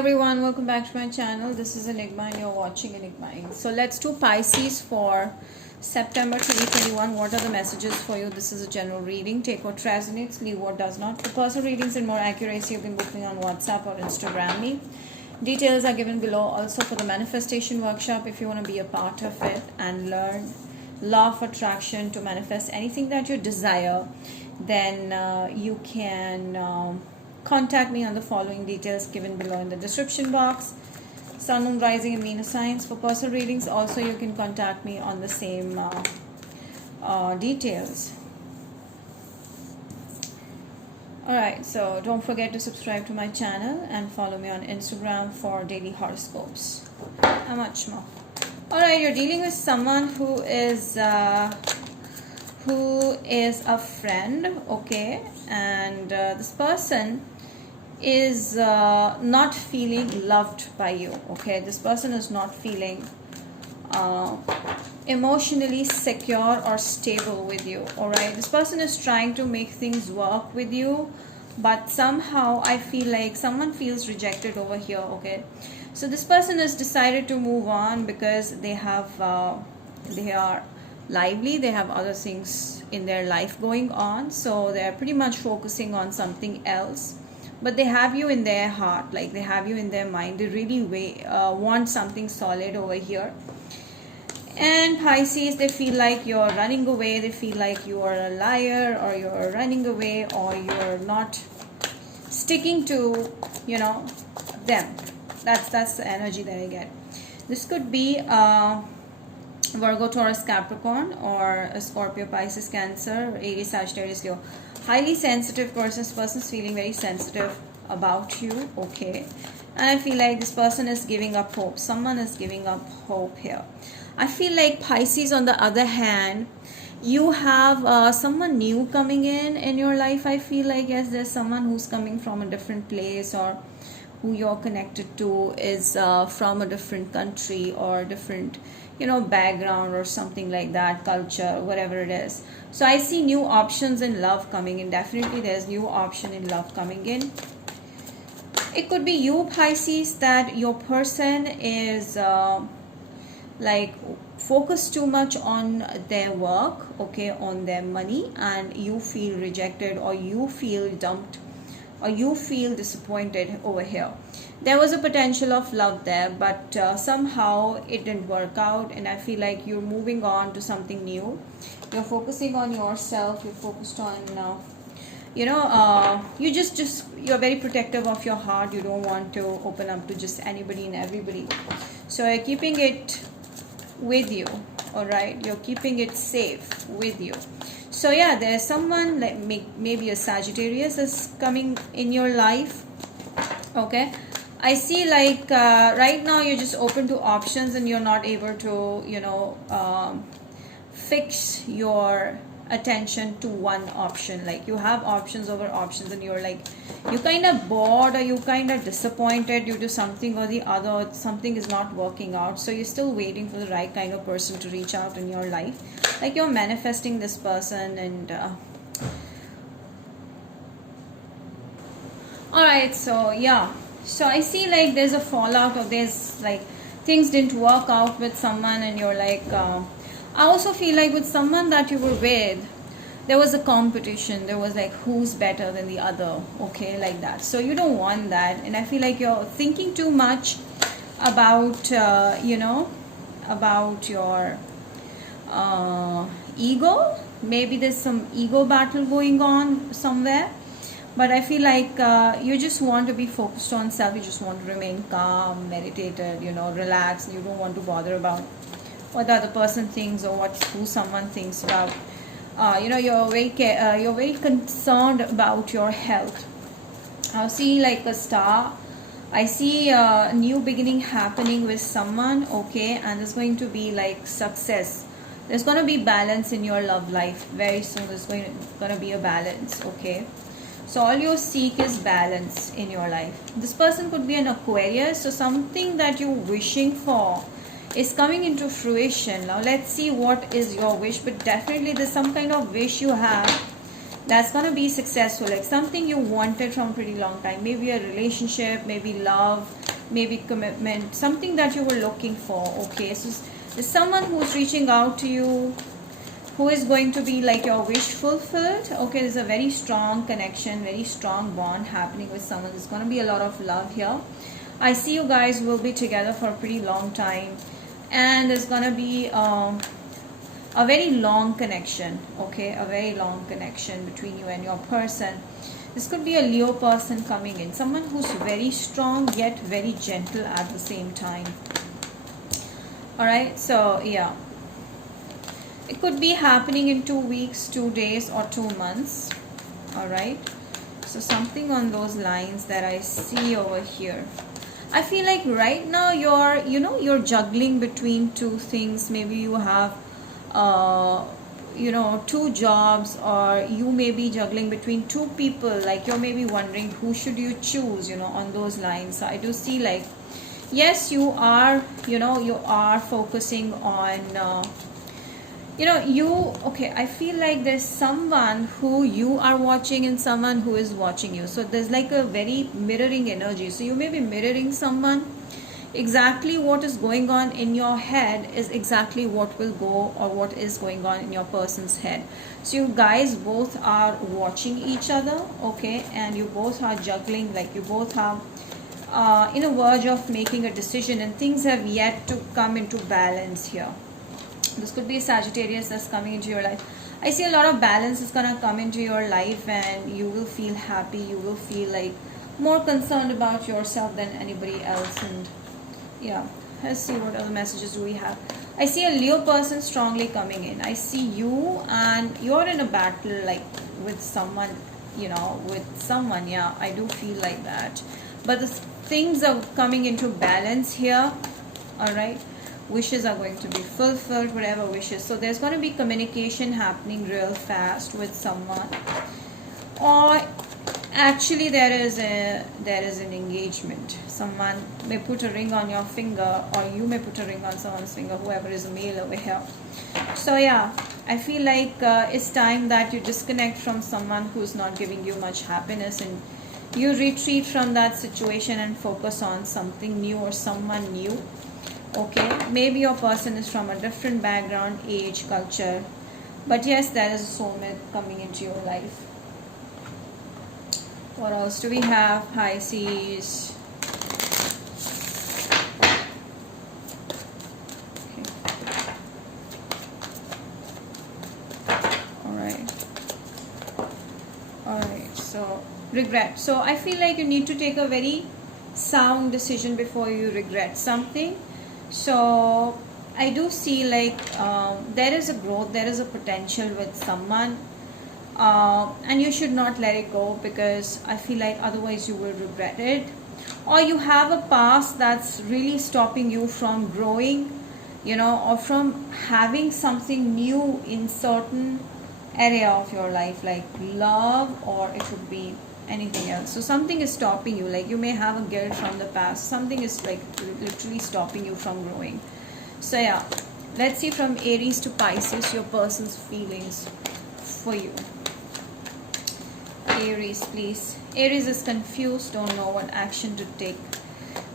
everyone, welcome back to my channel. This is Enigma and you're watching Enigma. So let's do Pisces for September 2021. What are the messages for you? This is a general reading. Take what resonates, leave what does not. For personal readings and more accuracy, you can book me on WhatsApp or Instagram me. Details are given below. Also for the manifestation workshop, if you want to be a part of it and learn law of attraction to manifest anything that you desire, then you can contact me on the following details given below in the description box. Sun, Moon, Rising and Venus signs. For personal readings also you can contact me on the same details. Alright, so don't forget to subscribe to my channel and follow me on Instagram for daily horoscopes and much more. Alright, you're dealing with someone who is a friend, okay, and this person is not feeling loved by you, okay. This person is not feeling emotionally secure or stable with you, alright. This person is trying to make things work with you, but somehow I feel like someone feels rejected over here, okay. So this person has decided to move on because they are lively, they have other things in their life going on, so they're pretty much focusing on something else, but they have you in their heart, like they have you in their mind. They really want something solid over here. And Pisces, they feel like you're running away, they feel like you are a liar, or you're running away, or you're not sticking to, you know, them. That's the energy that I get. This could be Virgo, Taurus, Capricorn, or a Scorpio, Pisces, Cancer, Aries, Sagittarius, Leo. Highly sensitive person. This person is feeling very sensitive about you, okay. And I feel like this person is giving up hope. Someone is giving up hope here. I feel like Pisces, on the other hand, you have someone new coming in your life. I feel like, yes, there's someone who's coming from a different place, or who you're connected to is from a different country or different, you know, background or something like that, culture, whatever it is. So I see new options in love coming in. Definitely there's new option in love coming in. It could be you, Pisces, that your person is like focused too much on their work, okay, on their money, and you feel rejected, or you feel dumped, or you feel disappointed over here. There was a potential of love there, but somehow it didn't work out, and I feel like you're moving on to something new. You're focusing on yourself. You're focused on you're very protective of your heart. You don't want to open up to just anybody and everybody, so you're keeping it with you, all right. You're keeping it safe with you. So yeah, there's someone like maybe a Sagittarius is coming in your life, okay. I see like right now you're just open to options, and you're not able to fix your attention to one option. Like you have options over options, and you're like, you kind of bored, or you kind of disappointed due to something or the other. Something is not working out, so you're still waiting for the right kind of person to reach out in your life. Like you're manifesting this person, and all right. So yeah, so I see like there's a fallout, or there's like things didn't work out with someone, and you're like I also feel like with someone that you were with, there was a competition. There was like who's better than the other, okay, like that. So you don't want that, and I feel like you're thinking too much about about your ego. Maybe there's some ego battle going on somewhere, but I feel like you just want to be focused on self. You just want to remain calm, meditated, relaxed. You don't want to bother about what the other person thinks, or who someone thinks about. You're very concerned about your health. I see like a star. I see a new beginning happening with someone, okay, and there's going to be like success. There's going to be balance in your love life very soon. There's going to be a balance, okay. So all you seek is balance in your life. This person could be an Aquarius, so something that you're wishing for is coming into fruition. Now let's see what is your wish, but definitely there's some kind of wish you have that's gonna be successful, like something you wanted from a pretty long time, maybe a relationship, maybe love, maybe commitment, something that you were looking for. Okay, so there's someone who's reaching out to you, who is going to be like your wish fulfilled. Okay, there's a very strong connection, very strong bond happening with someone. There's going to be a lot of love here. I see you guys will be together for a pretty long time, and there's going to be a very long connection. Okay, a very long connection between you and your person. This could be a Leo person coming in, someone who's very strong yet very gentle at the same time. All right, so yeah, it could be happening in 2 weeks, 2 days, or 2 months. All right, so something on those lines that I see over here. I feel like right now you're juggling between two things. Maybe you have two jobs, or you may be juggling between two people. Like you're maybe wondering who should you choose, on those lines. So I do see like, yes, you are focusing on okay, I feel like there's someone who you are watching and someone who is watching you. So there's like a very mirroring energy. So you may be mirroring someone. Exactly what is going on in your head is exactly what will go, or what is going on in your person's head. So you guys both are watching each other, okay, and you both are juggling, like you both are in a verge of making a decision, and things have yet to come into balance here. This could be a Sagittarius that's coming into your life. I see a lot of balance is gonna come into your life, and you will feel happy. You will feel like more concerned about yourself than anybody else. And yeah, let's see what other messages do we have. I see a Leo person strongly coming in. I see you, and you're in a battle, like with someone, yeah, I do feel like that. But the things are coming into balance here. All right, wishes are going to be fulfilled, whatever wishes. So there's going to be communication happening real fast with someone, or actually there is an engagement. Someone may put a ring on your finger, or you may put a ring on someone's finger, whoever is a male over here. So yeah, I feel like it's time that you disconnect from someone who's not giving you much happiness, and you retreat from that situation and focus on something new or someone new. Okay, maybe your person is from a different background, age, culture, but yes, there is a soulmate coming into your life. What else do we have? Pisces. Okay. Alright, so regret. So I feel like you need to take a very sound decision before you regret something. So I do see like there is a growth, there is a potential with someone, and you should not let it go, because I feel like otherwise you will regret it. Or you have a past that's really stopping you from growing, or from having something new in certain area of your life, like love, or it could be anything else. So something is stopping you, like you may have a guilt from the past. Something is like literally stopping you from growing. So yeah, let's see from Aries to Pisces your person's feelings for you. Aries, please. Aries is confused, don't know what action to take.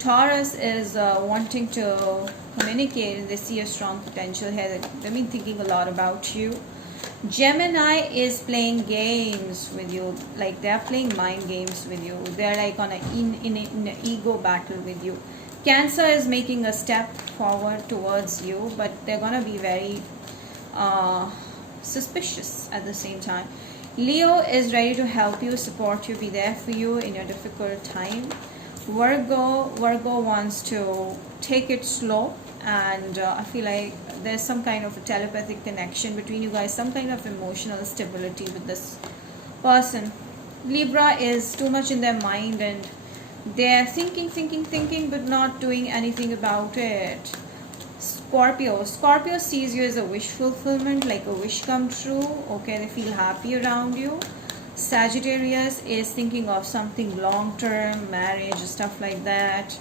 Taurus is wanting to communicate, and they see a strong potential here. They've been thinking a lot about you. Gemini is playing games with you, like they're playing mind games with you. They're like on in an ego battle with you. Cancer is making a step forward towards you, but they're gonna be very suspicious at the same time. Leo is ready to help you, support you, be there for you in your difficult time. Virgo wants to take it slow, and I feel like there's some kind of a telepathic connection between you guys, some kind of emotional stability with this person. Libra is too much in their mind, and they're thinking, but not doing anything about it. Scorpio sees you as a wish fulfillment, like a wish come true. Okay, they feel happy around you. Sagittarius is thinking of something long-term, marriage, stuff like that.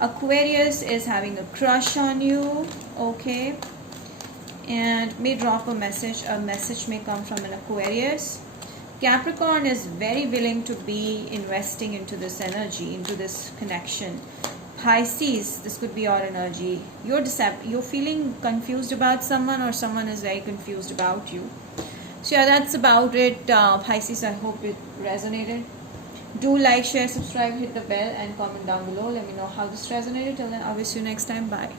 Aquarius is having a crush on you. Okay, and may drop a message. A message may come from an Aquarius. Capricorn is very willing to be investing into this energy, into this connection. Pisces, this could be your energy. You're feeling confused about someone, or someone is very confused about you. So yeah, that's about it, Pisces. I hope it resonated. Do like, share, subscribe, hit the bell, and comment down below. Let me know how this resonated. Till then, I'll see you next time. Bye.